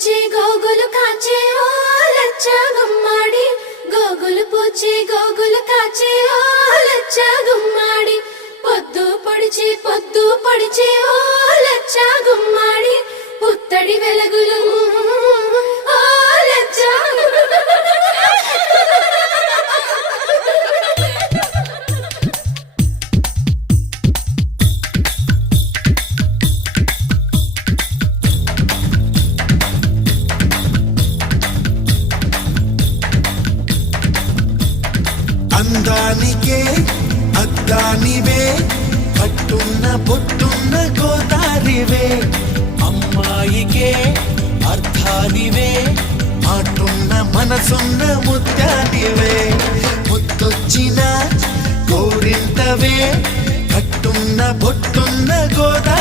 పూచి గోగులు కాచే ఓ లచ్చ గుమ్మాడి గోగులు పూచి గోగులు కాచే ఓ లచ్చ గుమ్మాడి పొద్దు పొడిచి ఓ లచ్చ గుమ్మాడి పుత్తడి వెలుగులు ఓ లచ్చ అందానికే అద్దానివే కట్టున్న బొట్టున్న గోదారివే అమ్మాయికే అర్థానివే మాటున్న మనసున్న ముత్యానివే ముద్దొచ్చిన కోరింతవే కట్టున్న బొట్టున్న గోదారి